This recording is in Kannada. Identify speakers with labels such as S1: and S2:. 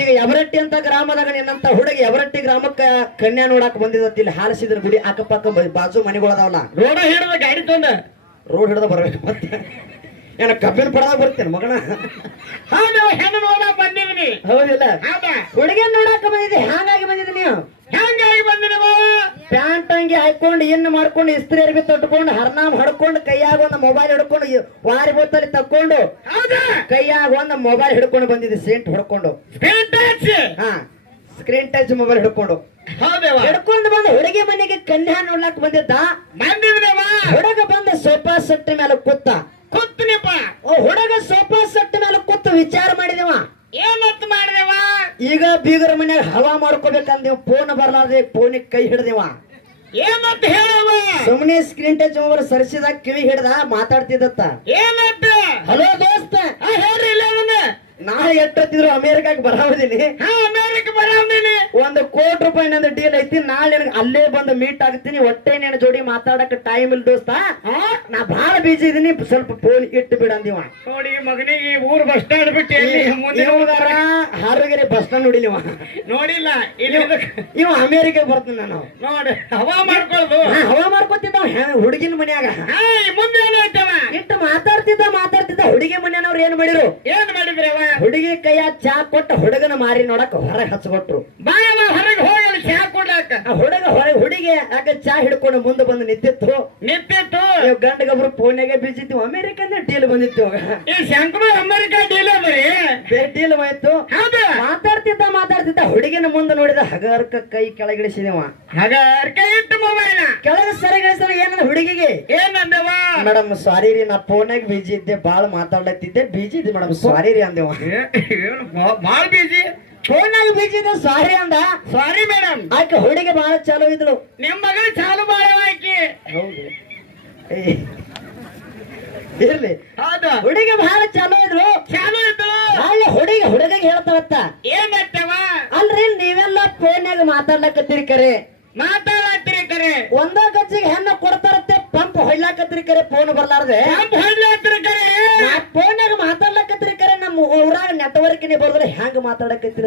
S1: ಈಗ ಎವರಟ್ಟಿ ಅಂತ ಗ್ರಾಮದಾಗ ನಿನ್ನಂತ ಹುಡುಗಿ ಎವರಟ್ಟಿ ಗ್ರಾಮಕ್ಕ ಕನ್ಯಾ ನೋಡಾಕ ಬಂದಿದ್ದತಿ ಇಲ್ಲಿ ಹಾಲಸಿದ್ರ ಗುಡಿ ಅಕ್ಕಪಕ್ಕ ಬಾಜು ಮನೆಗಳದಾವಲ್ಲ.
S2: ರೋಡ ಹಿಡಿದ ಗಾಡಿ ತಂದ.
S1: ರೋಡ್ ಹಿಡಿದ ಬರ್ಬೇಕು ಮತ್ತೆ. ಏನ ಕಬ್ಬಿನ ಪಡದಾಗ ಬರ್ತೇನೆ ಮಗನ.
S2: ಹೌದು ಹೆಣ್ಣು ನೋಡ ಬಂದಿದ್ದೀನಿ.
S1: ಹೌದಿಲ್ಲ.
S2: ಹೌದಾ
S1: ಹುಡುಗಿಯ ಅಂಗಿ ಹಾಕೊಂಡು ಇನ್ನು ಮಾಡ್ಕೊಂಡು ಇಸ್ತ್ರಿ ಅರ್ಬಿ ತೊಟ್ಕೊಂಡು ಹರ್ನಾಮ್ ಹಡ್ಕೊಂಡು ಕೈಯಾಗ ಒಂದು ಮೊಬೈಲ್ ಹಿಡ್ಕೊಂಡು ವಾರಿ ಬೋತಲ್ಲಿ ತಕ್ಕೊಂಡು
S2: ಹೌದಾ.
S1: ಕೈಯಾಗ ಒಂದು ಮೊಬೈಲ್ ಹಿಡ್ಕೊಂಡು ಬಂದಿದ್ದೆ ಸೇಂಟ್ ಹೊಡ್ಕೊಂಡು.
S2: ಸ್ಕ್ರೀನ್ ಟಚ್
S1: ಹಾ ಸ್ಕ್ರೀನ್ ಟಚ್ ಮೊಬೈಲ್ ಹಿಡ್ಕೊಂಡು. ಹಿಡ್ಕೊಂಡು ಬಂದು ಹುಡುಗಿ ಮನೆಗೆ ಕನ್ಯಾ ನೋಡ್ಲಾಕ್ ಬಂದಿದ್ದ? ಹುಡುಗ ಬಂದ ಸೋಫಾ ಸೆಟ್ ಮೇಲೆ ಕೂತ.
S2: ಕೂತ್ನಿಪ್ಪ.
S1: ಓ ಹುಡುಗ ಸೋಫಾ ಸೆಟ್ ಮೇಲೆ ಕೂತು ವಿಚಾರ ಮಾಡಿದವ?
S2: ಏನತ್ ಮಾಡಿದೆವ?
S1: ಈಗ ಬೀಗರ ಮನ್ಯಾಗ ಹವಾ ಮಾಡ್ಕೋಬೇಕಂದೇವ್ ಫೋನ್ ಬರ್ಲಾರ್ದೆ ಫೋನಿಗೆ ಕೈ ಹಿಡ್ದೇವ?
S2: ಏನತ್ ಹೇಳವ?
S1: ಸುಮ್ನೆ ಸ್ಕ್ರೀನ್ ಟಚ್ ಮೊಬೈಲ್ ಸರಿಸಿದಾಗ ಕಿವಿ ಹಿಡ್ದ ಮಾತಾಡ್ತಿದ್ದತ್ತ.
S2: ಏನಂತ?
S1: ಹಲೋ ದೋಸ್ತ.
S2: ಹೇಳ್ರಿ ಇಲ್ಲ ಅದನ್ನ.
S1: ನಾಳೆ ಎಟ್ಟತ್ತಿದ್ರು ಅಮೇರಿಕಾಗ್ ಬರಾವದಿನಿ.
S2: ಹಾ ಅಮೇರಿಕ ಬರಾವ್ದೀನಿ.
S1: ಕೋಟಿ ರೂಪಾಯಿ ನಂದು ಡೀಲ್ ಐತಿ. ನಾಳೆ ನಿನಗೆ ಅಲ್ಲೇ ಬಂದು ಮೀಟ್ ಆಗ್ತೀನಿ. ಒಟ್ಟೆ ನಿನ್ನ ಜೋಡಿ ಮಾತಾಡಕ್ ಟೈಮ್ ಇಲ್ಲ ದೋಸ್ತ. ನಾ ಬಹಳ ಬಿಜಿ ಇದೀನಿ. ಸ್ವಲ್ಪ ಫೋನ್ ಇಟ್ಟು ಬಿಡಂದಿವ
S2: ನೋಡಿ ಮಗನಿಗೆ ಈ ಊರ್ ಬಸ್ ಸ್ಟ್ಯಾಂಡ್ ಬಿಟ್ಟು ಎಲ್ಲಿ
S1: ಹಾರುಗೆರೆ ಬಸ್ ಸ್ಟ್ಯಾಂಡ್ ನೋಡಿಲಿವ
S2: ನೋಡಿಲ್ಲ ಇಲ್ಲಿ
S1: ಇವ ಅಮೇರಿಕಾಗ್ ಬರ್ತೀನಿ ನಾನು
S2: ನೋಡಿ ಹವಾ ಮಾಡ್ಕೊಳ್ದು.
S1: ಹವಾ ಮಾಡ್ಕೊತಿದ್ದ ಹುಡುಗಿನ ಮನ್ಯಾಗ.
S2: ಮುಂದೆ ಏನಾಯ್ತವ
S1: ಇಟ್ಟು ಮಾತಾಡ್ತಿದ್ದ ಮಾತಾಡ್ತಿದ್ದ. ಹುಡುಗಿ ಮನೆಯವ್ರು ಏನ್ ಮಾಡಿರು?
S2: ಏನ್ ಮಾಡಿದ್ರವ
S1: ಹುಡುಗಿ ಕೈಯ ಚಾ ಕೊಟ್ಟ ಹುಡುಗನ ಮಾರಿ ನೋಡಕ್ ಹೊರಗೆ ಹಚ್ಕೊಟ್ರು.
S2: ಬಾಯವ ಹೊರಗೆ ಹೋಗಲಿ ಚಾ ಕೊಡ್ಲಾಕ
S1: ಆ ಹುಡುಗ ಹೊರಗೆ ಆಗ ಯಾಕೆ ಚಾ ಹಿಡ್ಕೊಂಡು ಮುಂದೆ ಬಂದು ನಿಂತಿತ್ತು.
S2: ನಿಂತಿತ್ತು.
S1: ಗಂಡಗೊಬ್ರು ಫೋನ್ಯಾಗೆ ಬಿಜಿತ್ತು ಅಮೆರಿಕನ್ ಡೀಲ್ ಬಂದಿತ್ತು
S2: ಈ ಶಂಕರು ಅಮೆರಿಕ ಡೀಲ್ ಅದ್ರಿ
S1: ಡೀಲ್
S2: ಆಯ್ತು
S1: ಮಾತಾಡ್ತಿದ್ದ ಮಾತಾಡ್ತಿದ್ದ ಹುಡುಗಿನ ಮುಂದೆ ನೋಡಿದ ಹಗರ್ಕ ಕೈ ಕೆಳಗಿಳಿಸಿದವ.
S2: ಹಗರ್ಕ ಕೈ ಇಟ್ಟು ಮೊಬೈಲ್
S1: ಕೆಳಗೆ ಸರಿಗಳಿಸಿದ ಏನಂದ ಹುಡುಗಿಗೆ?
S2: ಏನಂದವ?
S1: ಮೇಡಮ್ ಸಾರಿ ರೀ ನಾ ಫೋನ್ಯಾಗ ಬಿಜಿ ಇದ್ದೆ ಬಾಳ ಮಾತಾಡ್ಲತ್ತಿದ್ದೆ ಬಿಜಿ ಇದ್ದೆ ಮೇಡಮ್ ಸಾರಿ ರೀ ಅಂದೇವ.
S2: ಬಾಳ್ ಬಿಜಿ
S1: ಬಿಜಿ ಇದ್ದೆ ಸಾರಿ ಅಂದ.
S2: Sorry madam.
S1: ಆಕೆ ಹುಡುಗಿ ಬಹಳ ಚಾಲು ಇದ್ಳು
S2: ನಿಮ್ ಮಗಳು ಚಾಲು ಬಾಳ ಆಕಿ.
S1: ಇರ್ಲಿ.
S2: ಹೌದು.
S1: ಹುಡುಗಿ ಬಹಳ ಚಾಲು ಇದ್ರು
S2: ಚಾಲು ಇದ್ರು
S1: ಅಲ್ಲಿ ಹುಡುಗಿ ಹುಡುಗಿಗೆ ಹೇಳ್ತಾವತ್ತ.
S2: ಏನತ್ತವ
S1: ಅಲ್ರಿ ನೀವೆಲ್ಲ ಫೋನ್ಯಾಗ ಮಾತಾಡ್ಲಕತ್ತೀರಿ ಕರೆ.
S2: ಮಾತಾಡತ್ತೀರಿ ಕರೆ.
S1: ಒಂದ ಗಜ್ಜಿಗೆ ಹೆಣ್ಣು ಕೊಡ್ತಾರತ್ತೆ ಪಂಪ್ ಹೊಯ್ಲಾಕತ್ತೀರಿ ಕರೆ ಫೋನ್ ಬರ್ಲಾರ್ದೆ.
S2: ಪಂಪ್ ಹೊಡ್ಲತ್ತೀರಿ ಕರೆ.
S1: ಫೋನ್ಯಾಗ ಮಾತಾಡ್ ನಮ್ಮ ಊರಾಗ ನೆಟ್ವರ್ಕ್ ಬರ್ದ್ರೆ ಹೆಂಗ್ ಮಾತಾಡಕತ್ತಿರ